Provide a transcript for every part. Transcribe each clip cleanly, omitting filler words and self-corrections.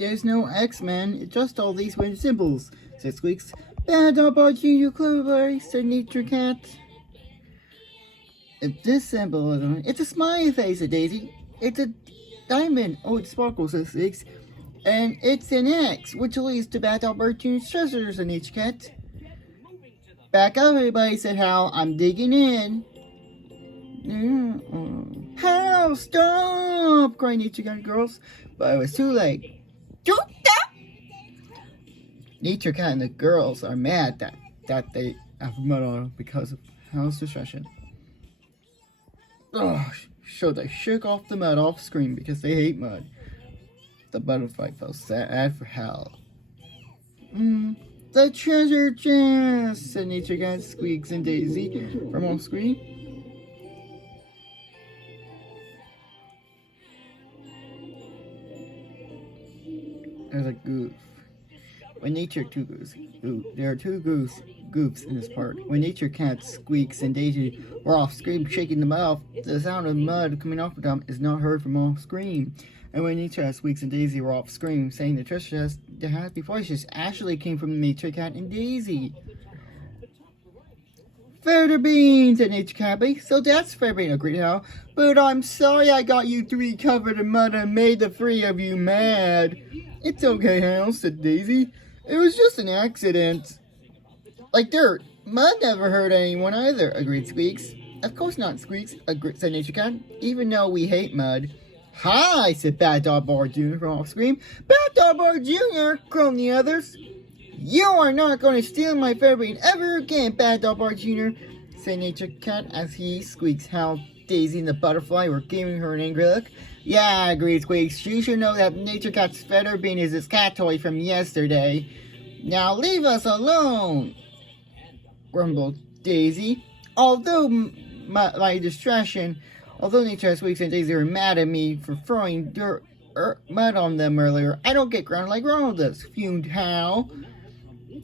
There's no X-Men, it's just all these weird symbols, said Squeaks. Bad dog bar junior clever, said Nature Cat. If this symbol, it's a smiley face, said Daisy. It's a diamond. Oh, it sparkles, said Squeaks. And it's an X, which leads to Bad Dog Bar Junior's treasures, said Nature Cat. Back up, everybody, said Hal. I'm digging in. Hal, stop! Cried Nature Cat girls. But it was too late. Nature Cat and the girls are mad that they have mud on them because of Hal's distraction. So they shook off the mud off screen because they hate mud. The butterfly felt sad for Hal. The treasure chest, said Nature Cat, Squeaks, and Daisy from off screen. There's a goof. When Nature there are two goofs in this part. When Nature Cat, Squeaks, and Daisy were off screen shaking the mud off, the sound of mud coming off of them is not heard from off screen. And when Nature Cat, Squeaks, and Daisy were off screen saying the treasure chest, the happy voices actually came from Nature Cat and Daisy. Feather beans, said Nature Cat. So that's feather bean, agreed Hal. But I'm sorry I got you three covered in mud and made the three of you mad. It's okay, Hal, said Daisy. It was just an accident. Like dirt. Mud never hurt anyone either, agreed Squeaks. Of course not, Squeaks, said Nature Cat. Even though we hate mud. Hi, said Bad Dog Bar Jr. from off screen. Bad Dog Bar Jr., groaned the others. You are not going to steal my feather bean ever again, Bad Dog Bar Jr., said Nature Cat as he, Squeaks, Hal, Daisy, and the butterfly were giving her an angry look. Yeah, agreed Squeaks. You should know that Nature Cat's feather bean is his cat toy from yesterday. Now leave us alone, grumbled Daisy. Although Nature Cat, Squeaks, and Daisy were mad at me for throwing mud on them earlier, I don't get grounded like Ronald does, fumed Hal.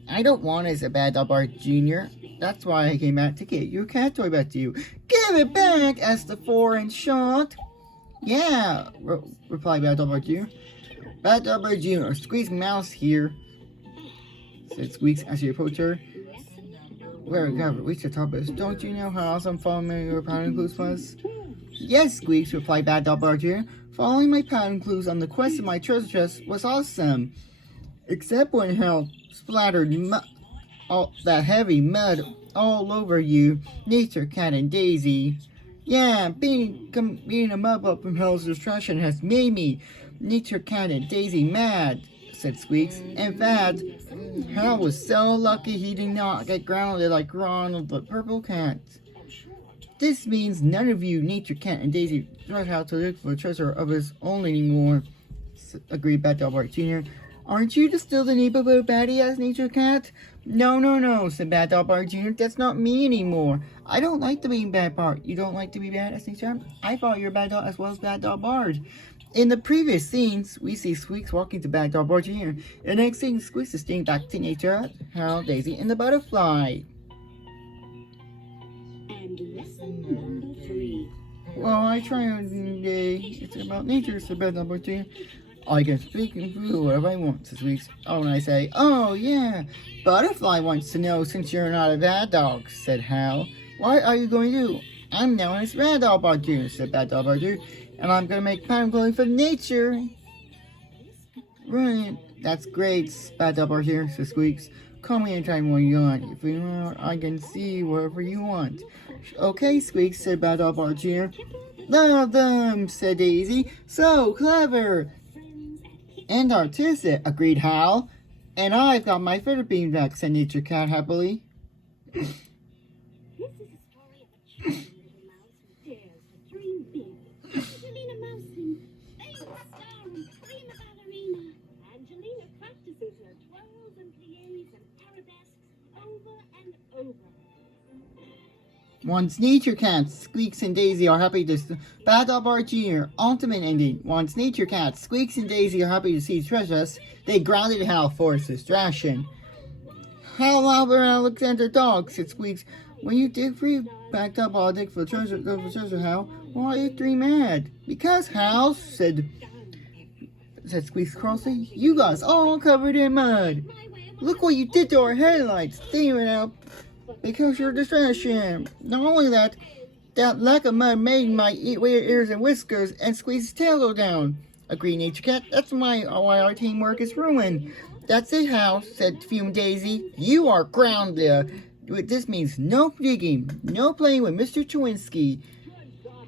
I don't want it, said Bad Dog Bar Jr. That's why I came back to get your cat toy back to you. Give it back, asked the four in shock. Yeah, replied Bad Dog Bar Jr. Bad Dog Bar Jr., Squeaks Mouse here, said Squeaks as he approached her. Where God, reach the top of this. Don't you know how awesome following your pattern clues was? Yes, Squeaks, replied Bad Dog Bar Jr. Following my pattern clues on the quest of my treasure chest was awesome. Except when Hal splattered all that heavy mud all over you, Nature Cat, and Daisy. Yeah, being a mud up from Hal's distraction has made me, Nature Cat, and Daisy mad, said Squeaks. In fact, Hal was so lucky he did not get grounded like Ronald the Purple Cat. This means none of you, Nature Cat and Daisy, try how to look for a treasure of his own anymore, agreed Bad Dog Bar Jr. Aren't you still the neighborhood baddie as Nature Cat? No, said Bad Dog Bar Jr. That's not me anymore. I don't like the being bad part. You don't like to be bad as Nature Cat? I thought you're Bad Dog as well as Bad Dog Bard. In the previous scenes, we see Squeaks walking to Bad Dog Bar Jr. The next scene, Squeaks is staying back to Nature, Hal, Daisy, and the butterfly. Well, I try one day. It's about nature, said Bad Dog Bar Jr. I can speak and do whatever I want, says Squeaks. Oh, and I say, oh, yeah. Butterfly wants to know since you're not a bad dog, said Hal. What are you going to do? I'm known as Bad Dog Bar Jr., said Bad Dog Bar Jr., and I'm going to make pattern clothing for nature. Right. That's great, Bad Dog Bar Jr., says Squeaks. Call me anytime when you want. If you want, I can see whatever you want. Okay, Squeaks, said Bad Dog Bar Jr. Love them, said Daisy. So clever and artistic, agreed Hal. And I've got my feather bean back, said Nature Cat happily. This is a story of a charming little mouse who dares to dream big. Angelina Mouse sings famous star and prima ballerina. Angelina practices her twirls and plies and arabesques over and over. Once Nature Cat, Squeaks, and Daisy are happy to Bad Dog Bar Jr. Ultimate ending. Once Nature Cat, Squeaks, and Daisy are happy to see treasures, they grounded Hal for his distraction. Hal, Albert, and Alexander Dog, said Squeaks. When you dig for you backed up, I'll dig for treasure, Hal. Why are you three mad? Because, Hal, said said Squeaks crossly. You got us all covered in mud. Look what you did to our headlights. They went out because you're a distraction. Not only that, that lack of mud made my ears and whiskers and Squeaks' tail go down. Agreed, Nature Cat. That's why our teamwork is ruined. That's it, Hal, said Fume Daisy. You are grounded. This means no digging, no playing with Mr. Chewinski,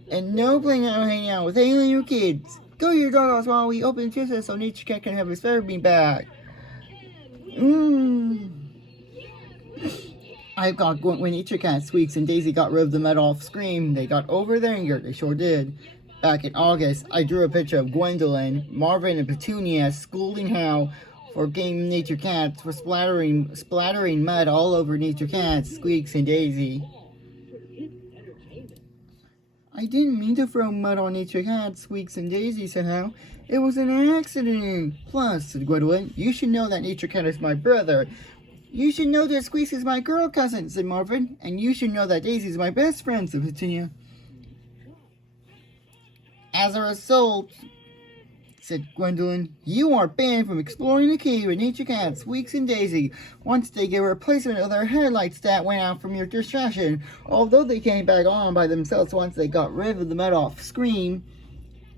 and no playing out hanging out with alien kids. Go to your doghouse while we open the so Nature Cat can have his feather bean back. I got when Nature Cat, Squeaks, and Daisy got rid of the mud off screen. They got over their anger. They sure did. Back in August, I drew a picture of Gwendolyn, Marvin, and Petunia scolding Hal for Game Nature Cats for splattering mud all over Nature Cats, Squeaks, and Daisy. I didn't mean to throw mud on Nature Cats, Squeaks, and Daisy, said Hal. It was an accident. Plus, said Gwendolyn, you should know that Nature Cat is my brother. You should know that Squeaks is my girl cousin, said Marvin. And you should know that Daisy is my best friend, said Petunia. As a result, said Gwendolyn, you are banned from exploring the cave with Nature Cat, Squeaks, and Daisy once they get a replacement of their headlights that went out from your distraction, although they came back on by themselves once they got rid of the mud off screen.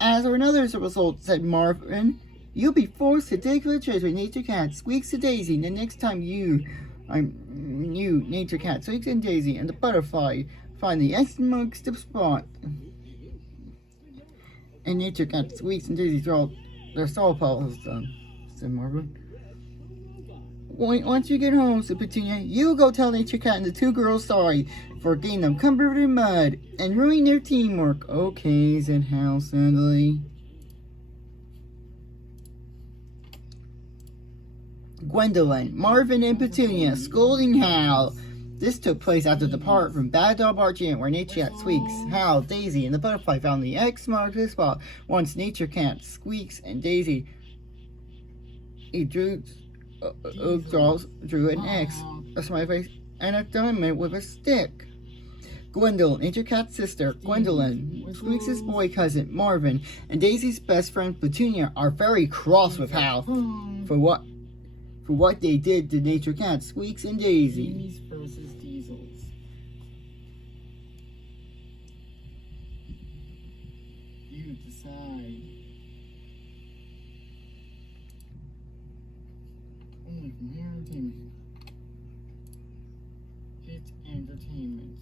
As another result, said Marvin, you'll be forced to dig for the treasure with Nature Cat, Squeaks, and Daisy the next time you, Nature Cat, Squeaks, and Daisy, and the butterfly find the X-marks the spot. And Nature Cat, Squeaks, and Daisy draw their soul puzzles done, said Marvin. Once you get home, said Petunia, you go tell Nature Cat and the two girls sorry for getting them covered in mud and ruining their teamwork. Okay, said Hal sadly. Gwendolyn, Marvin, and Petunia scolding Hal. This took place after the part from Bad Dog Bar Jam where Nature Cat, Squeaks, Hal, Daisy, and the butterfly found the X marked the spot. Once Nature Cat, Squeaks, and Daisy drew an X, a smiley face, and a diamond with a stick. Gwendolyn, Nature Cat's sister, Gwendolyn, Squeaks' boy cousin, Marvin, and Daisy's best friend, Petunia, are very cross with Hal for what they did to Nature Cat, Squeaks, and Daisy. Amy's versus Diesels. You decide. Only from Entertainment. Hit Entertainment.